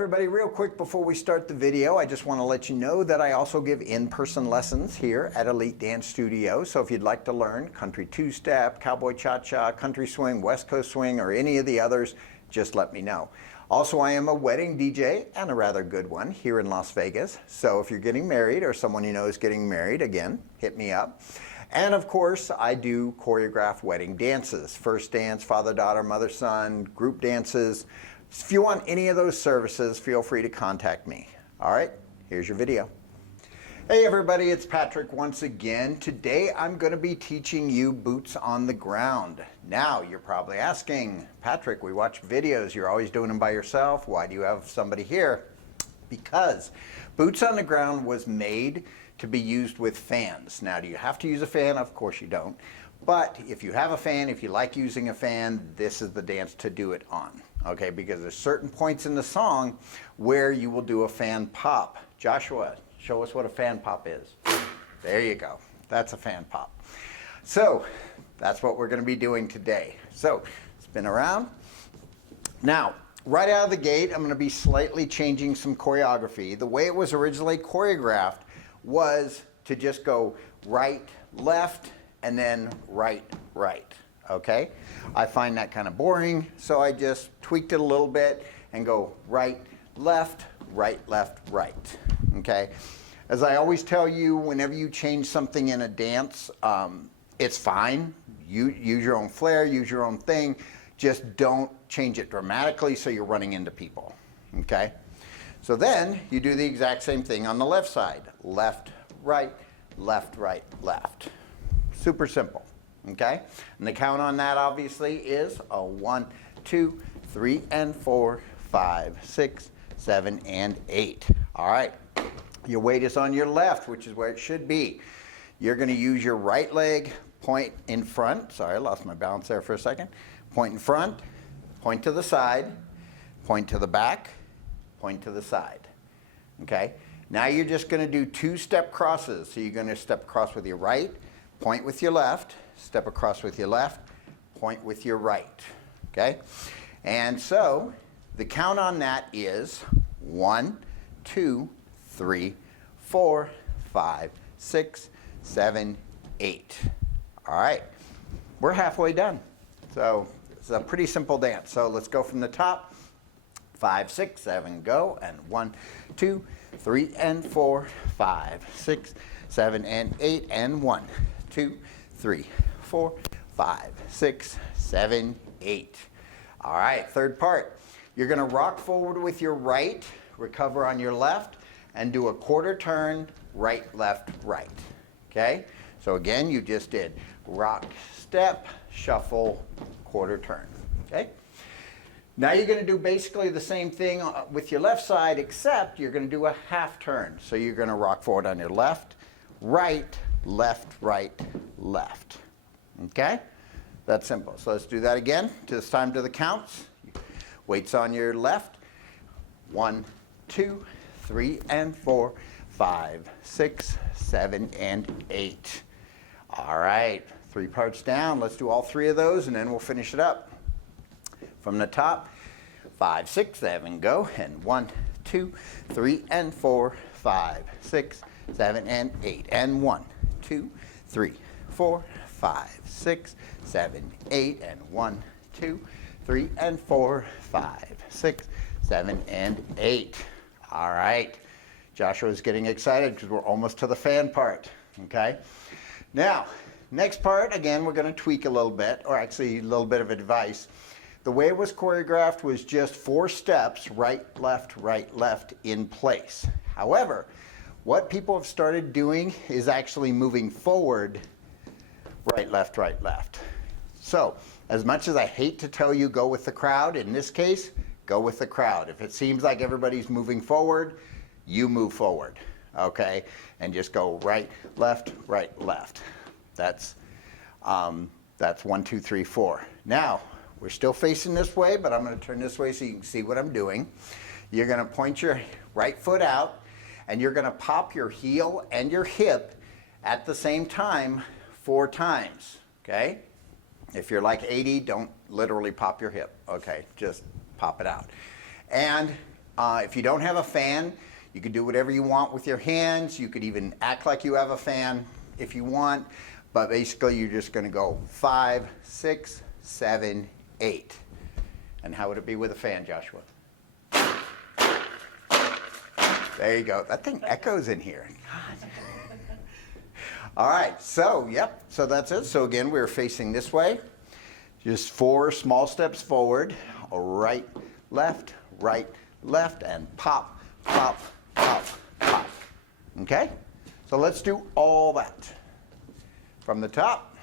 everybody, real quick before we start the video, I just want to let you know that I also give in-person lessons here at Elite Dance Studio. So if you'd like to learn country two-step, cowboy cha-cha, country swing, west coast swing, or any of the others, just let me know. Also, I am a wedding DJ, and a rather good one, here in Las Vegas. So if you're getting married or someone you know is getting married, again, hit me up. And of course, I do choreograph wedding dances. First dance, father-daughter, mother-son, group dances. If you want any of those services, feel free to contact me. All right, here's your video. Hey everybody, it's Patrick once again. Today I'm going to be teaching you boots on the ground. Now you're probably asking, Patrick, we watch videos, you're always doing them by yourself. Why do you have somebody here? Because boots on the ground was made to be used with fans. Now, do you have to use a fan? Of course you don't. But if you have a fan, if you like using a fan, this is the dance to do it on. Okay, because there's certain points in the song where you will do a fan pop. Joshua, show us what a fan pop is. There you go. That's a fan pop. So that's what we're going to be doing today. So spin around. Now, right out of the gate, I'm going to be slightly changing some choreography. The way it was originally choreographed was to just go right, left, and then right, right. Okay? I find that kind of boring, so I just tweaked it a little bit and go right, left, right, left, right. Okay? As I always tell you, whenever you change something in a dance, it's fine. You use your own flair, use your own thing. Just don't change it dramatically so you're running into people. Okay? So then you do the exact same thing on the left side. Left, right, left. Super simple. Okay? And the count on that obviously is a 1, 2, 3, and 4, 5, 6, 7, and 8. All right. Your weight is on your left, which is where it should be. You're going to use your right leg, point in front. Sorry, I lost my balance there for a second. Point in front, point to the side, point to the back, point to the side. Okay? Now you're just going to do 2-step crosses. So you're going to step across with your right, point with your left, step across with your left, point with your right. Okay? And so the count on that is 1, 2, 3, 4, 5, 6, 7, 8. All right. We're halfway done. So it's a pretty simple dance. So let's go from the top. 5, 6, 7, go. And 1, 2, 3, and 4, 5, 6, 7, and 8. And 1, 2, 3, 4, 5, 6, 7, 8. All right, third part. You're going to rock forward with your right, recover on your left, and do a quarter turn, right, left, right. Okay? So again, you just did rock, step, shuffle, quarter turn. Okay? Now you're going to do basically the same thing with your left side, except you're going to do a half turn. So you're going to rock forward on your left, right, right, left. Okay? That's simple. So let's do that again. This time to the counts. Weights on your left. 1, 2, 3, and 4, 5, 6, 7, and 8. All right. 3 parts down. Let's do all 3 of those, and then we'll finish it up. From the top, 5, 6, 7, go. And 1, 2, 3, and 4, 5, 6, 7, and 8. And 1, 2, 3, 4, 5, 6, 7, 8. And 1, 2, 3, and 4, 5, 6, 7, and 8. All right. Joshua's getting excited because we're almost to the fan part. Okay? Now, next part, again, we're going to tweak a little bit, or actually a little bit of advice. The way it was choreographed was just 4 steps, right, left, in place. However, what people have started doing is actually moving forward, right, left. So, as much as I hate to tell you go with the crowd, in this case, go with the crowd. If it seems like everybody's moving forward, you move forward, okay? And just go right, left. That's 1, 2, 3, 4. Now, we're still facing this way, but I'm going to turn this way so you can see what I'm doing. You're going to point your right foot out, and you're going to pop your heel and your hip at the same time 4 times, okay? If you're like 80, don't literally pop your hip, okay? Just pop it out. And If you don't have a fan, you can do whatever you want with your hands. You could even act like you have a fan if you want. But basically, you're just going to go 5, 6, 7, 8. And how would it be with a fan, Joshua? There you go. That thing echoes in here. God. All right, so, yep, so that's it. So again, we're facing this way. Just 4 small steps forward. Right, left, and pop, pop, pop, pop. Okay? So let's do all that. From the top.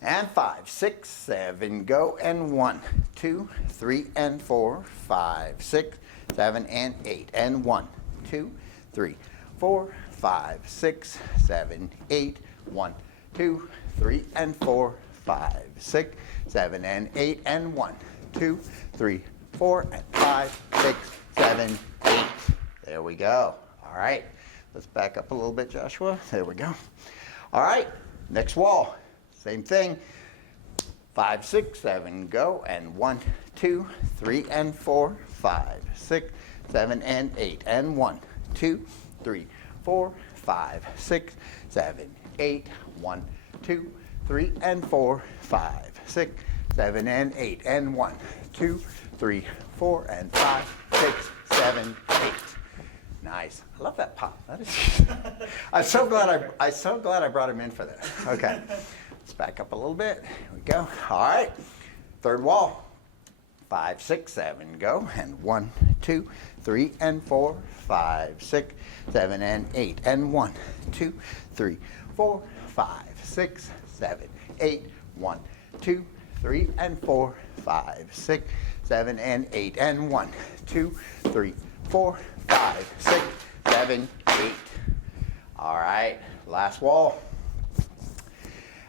And 5, 6, 7, go, and 1, 2, 3, and 4, 5, 6, 7, and 8, and 1, 2, 3, 4, 5, 6, 7, 8, 1, 2, 3, and 4, 5, 6, 7, and 8, and 1, 2, 3, 4, and 5, 6, 7, 8. There we go. All right. Let's back up a little bit, Joshua. There we go. All right. Next wall. Same thing. 5, 6, 7, go, and 1, 2, 3, and 4, 5, 6, 7, and 8, and 1, 2, 3, 4, 5, 6, 7, 8, 1, 2, 3, and 4, 5, 6, 7, and 8, and 1, 2, 3, 4, and 5, 6, 7, 8. Nice. I love that pop. That is. I'm so glad I brought him in for this. Okay. Let's back up a little bit. Here we go. All right. Third wall. 5, 6, 7, go, and 1, 2, 3, and 4, 5, 6, 7, and 8, and 1, 2, 3, 4, 5, 6, 7, 8, 1, 2, 3, and 4, 5, 6, 7, and 8, and 1, 2, 3, 4, 5, 6, 7, 8. All right, last wall.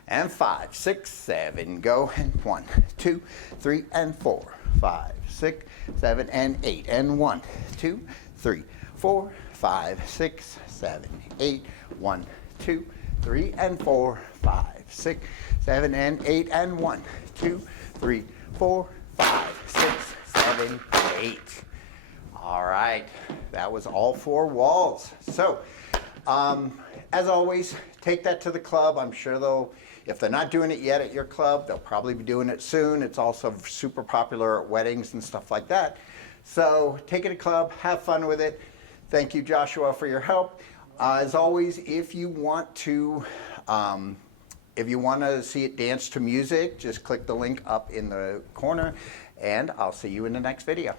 And 5, 6, 7, go, and 1, 2, 3, and 4, 5, 6, 7, and 8, and 1, 2, 3, 4, 5, 6, 7, 8, 1, 2, 3, and 4, 5, 6, 7, and 8, and 1, 2, 3, 4, 5, 6, 7, 8. All right, that was all 4 walls. So, as always, take that to the club. I'm sure if they're not doing it yet at your club, they'll probably be doing it soon. It's also super popular at weddings and stuff like that. So take it to club, have fun with it. Thank you, Joshua, for your help. As always, if you want to see it dance to music, just click the link up in the corner, and I'll see you in the next video.